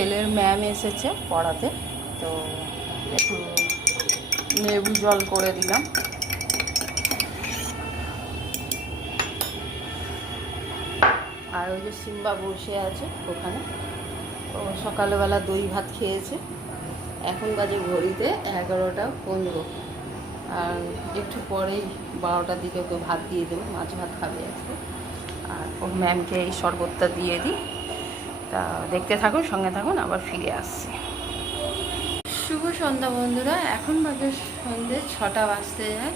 ছেলের ম্যাম এসেছে পড়াতে, তো একটু লেবু জল করে দিলাম। আর ওই যে সিম্বা বসে আছে ওখানে। ও সকালবেলা দই ভাত খেয়েছে। এখন বাজে ঘড়িতে এগারোটা পনেরো। আর একটু পরেই বারোটার দিকে ওকে ভাত দিয়ে দেবো, মাছ ভাত খাবে আজকে। আর ওর ম্যামকে এই শরবতটা দিয়ে দিই। তা দেখতে থাকুন, সঙ্গে থাকুন, আবার ফিরে আসছি। শুভ সন্ধ্যা বন্ধুরা, এখন বাজে সন্ধ্যে ছটা বাজতে যায়।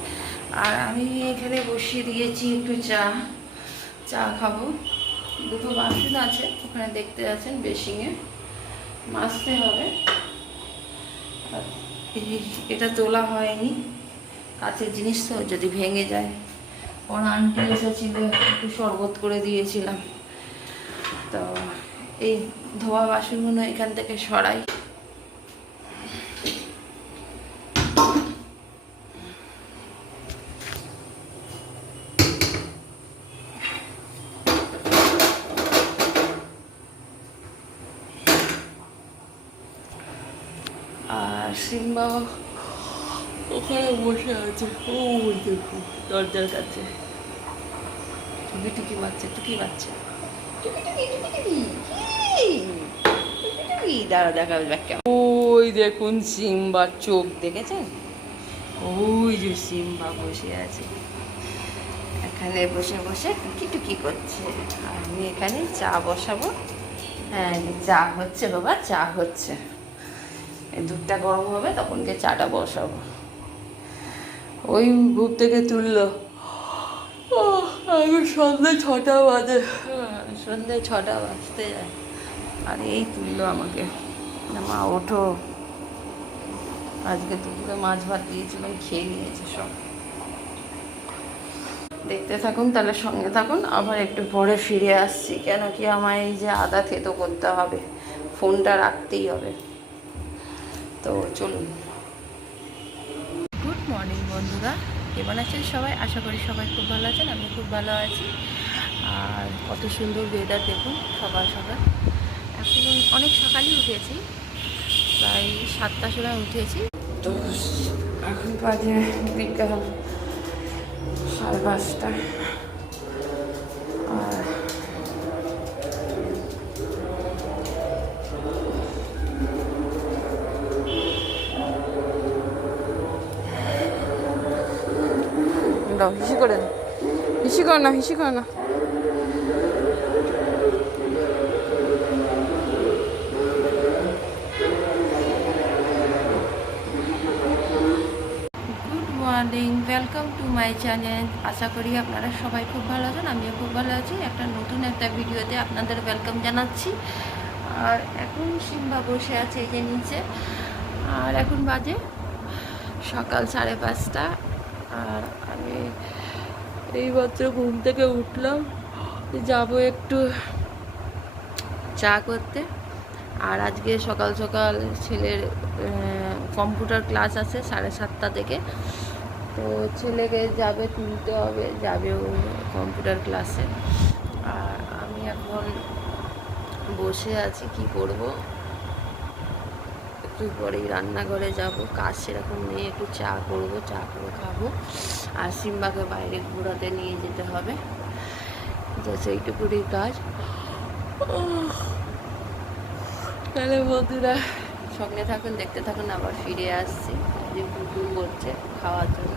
আর আমি এখানে বসিয়ে দিয়েছি একটু চা। চা খাব। দুটো বাসন আছে, ওখানে দেখতে যাচ্ছেন বেসিংয়ে। মাজতে হবে। এটা তোলা হয়নি। কাছের জিনিস তো, যদি ভেঙে যায়। ওর আন্টি এসেছিল, একটু শরবত করে দিয়েছিলাম। তো এই ধোয়া বাসনগুলো এখান থেকে সরাই। আর সিম্বা ওখানে বসে আছে। ও দেখো, দরজার কাছে। টুকি টুকি বাচ্চা টুকি বাচ্চা টুকি টুকি টুকি টুকি দাঁড়া দেখা ব্যাক ওই দেখুন সিম্বার চোখ দেখেছেন? ওই যে সিম্বা বসে আছে। এখানে বসে বসে টুকি টুকি করছে। আমি এখানে চা বসাবো। হ্যাঁ চা হচ্ছে বাবা চা হচ্ছে। দুধটা গরম হবে তখন গিয়ে চাটা বসাবো। ওই ঘুম থেকে তুললো। আমি সন্ধ্যে ছটা বাজে। সন্ধ্যে ছটা বাজতে যায়। আর এই তুললো আমাকে। না, মা ওঠো। আজকে দুপুরে মাছ ভাত দিয়েছিলাম খেয়ে নিয়েছে সব। দেখতে থাকুন তাহলে সঙ্গে থাকুন। আবার একটু পরে ফিরে আসছি কেন কি আমার এই যে আদা থেতো করতে হবে ফোনটা রাখতেই হবে। তো চলুন। গুড মর্নিং বন্ধুরা কেমন আছেন সবাই? আশা করি সবাই খুব ভালো আছেন আমি খুব ভালো আছি। আর কত সুন্দর ওয়েদার দেখুন সকাল সকাল। অনেক সকালই উঠেছি। প্রায় সাতটার সময় উঠেছি। তো এখন বাজে বিকাল সাড়ে পাঁচটা। আর হিসি করে দাও। হিসি কর না হিসি কর না good morning welcome to my channel আশা করি আপনারা সবাই খুব ভালো আছেন, আমিও খুব ভালো আছি। একটা নতুন একটা ভিডিওতে আপনাদের ওয়েলকাম জানাচ্ছি। আর এখন সিম্বা বসে আছে এই যে নিচে। আর এখন বাজে সকাল সাড়ে পাঁচটা। আর আমি এইমাত্র ঘুম থেকে উঠলাম, যাব একটু চা করতে। আর আজকে সকাল সকাল ছেলের কম্পিউটার ক্লাস আছে সাড়ে সাতটা থেকে। তো ছেলেকে যাবে তুলতে হবে যাবে ও কম্পিউটার ক্লাসে আর আমি এখন বসে আছি, কি করব? একটু পরেই রান্নাঘরে যাব। কাজ সেরকম নেই, একটু চা করব, চা করে খাব। আর সিম্বাকে বাইরে ঘোরাতে নিয়ে যেতে হবে। যে সেইটুকুনি কাজ। তাহলে বন্ধুরা সঙ্গে থাকুন, দেখতে থাকুন, আবার ফিরে আসছি। যে কুকুর করছে খাওয়ার জন্য।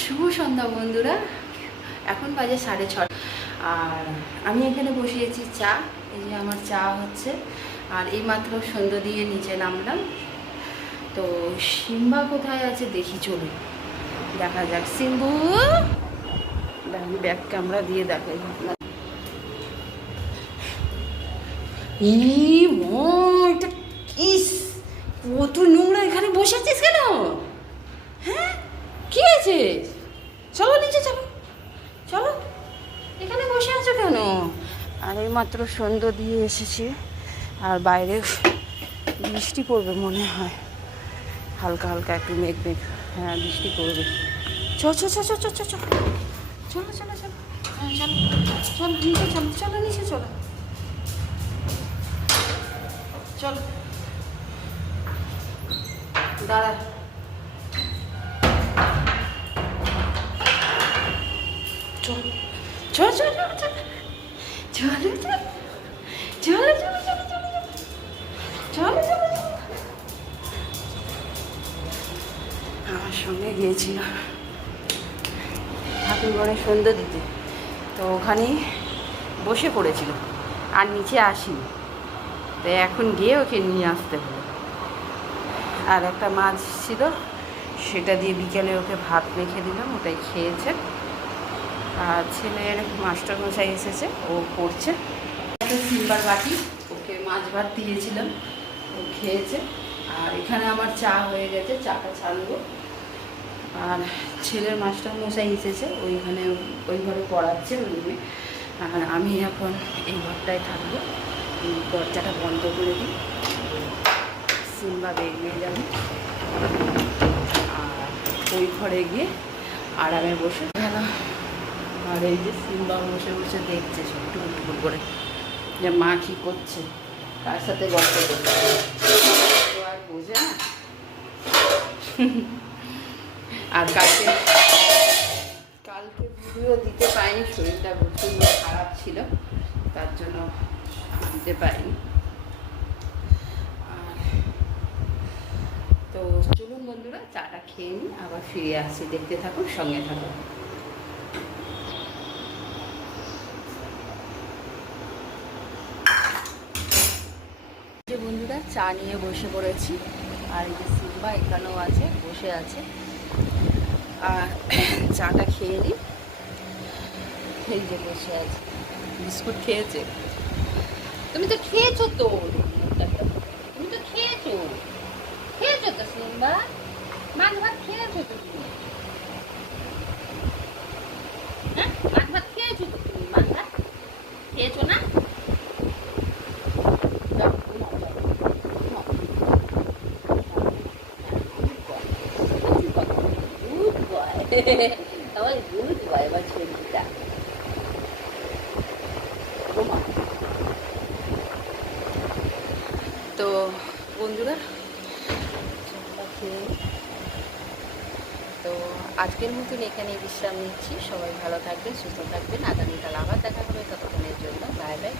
শুভ সন্ধ্যা বন্ধুরা। এখন বাজে সাড়ে ছটা। আর আমি এখানে বসিয়েছি চা, এই যে আমার চা হচ্ছে। আর এইমাত্র সন্ধ্যা দিয়ে নিচে নামলাম। তো সিম্বা কোথায় আছে দেখি চলুন। দেখা যাক। সিম্বু! আমি ব্যাক ক্যামেরা দিয়ে দেখাই। মো, এটা ইস কত নোংরা এখানে বসে আছিস কেন? হ্যাঁ? কি হয়েছে? আর এই মাত্র সন্ধ্য দিয়ে এসেছি। আর বাইরে বৃষ্টি পড়বে মনে হয়। হালকা হালকা একটু মেঘ মেঘ। হ্যাঁ বৃষ্টি পড়বে। চ চ চ চ চ চ চলো চলো চলো। হ্যাঁ, চলো। চল, নিচে চলো। চলো, নিচে চলো। চলো। দাঁড়া। চল। চল চল চল চল, চলো চল, চলো আমার সঙ্গে গিয়েছিল ঠাকুরগড়ে সন্ধ্যে দিতে। তো ওখানেই বসে পড়েছিল, আর নিচে আসিনি। তো এখন গিয়ে ওকে নিয়ে আসতে হলো। আর একটা মাছ ছিল, সেটা দিয়ে বিকেলে ওকে ভাত মেখে দিলাম, ওটাই খেয়েছে। আর ছেলের মাস্টারমশাই এসেছে, ও পড়ছে। একটা সিলভার বাটি, ওকে মাছ ভাত দিয়েছিলাম, ও খেয়েছে। আর এখানে আমার চা হয়ে গেছে, চাটা ছাড়বো আর ছেলের মাস্টার মশাই এসেছে ওইখানে ওই ঘরে পড়াচ্ছে ওই রুমে। আর আমি এখন এই ঘরটায় থাকব। দরজাটা বন্ধ করে দিই। সিম্বা বেরিয়ে যাবে। আর ওই ঘরে গিয়ে আরামে বসে। গেল আর এই যে সিম্বা বসে বসে দেখছে টুকুর টুকুর করে যে মা কী করছে, কার সাথে গল্প করছে। আর বোঝে না। আর কালকে কালকে ভিডিও দিতে পারিনি শরীরটা প্রচণ্ড খারাপ ছিল, তার জন্য দিতে পারিনি তো চলুন বন্ধুরা চাটা খেয়ে নিই, আবার ফিরে আসছি দেখতে থাকুন, সঙ্গে থাকুন যে বন্ধুরা চা নিয়ে বসে পড়েছি। আর এই যে সিম্বা এখানেও আছে, বসে আছে। আর চাটা খেয়ে নিই এই যে বসে আছে। বিস্কুট খেয়েছে। তুমি তো খেয়েছো তো। তুমি তো খেয়েছো। খেয়েছো তো সিম্বা? মাছ ভাত খেয়েছো তুমি হ্যাঁ মাছ ভাত খেয়েছো তো তুমি মাছ ভাত খেয়েছো না যাও, ঘুমাও, যাও, ঘুমাও। Good boy. আমার বয় আমার ছেলেটা। তো বন্ধুরা, তো আজকের মতন এখানে বিশ্রাম নিচ্ছি। সবাই ভালো থাকবেন, সুস্থ থাকবেন। আগামীকাল আবার দেখা হবে ততক্ষণের জন্য। Bye bye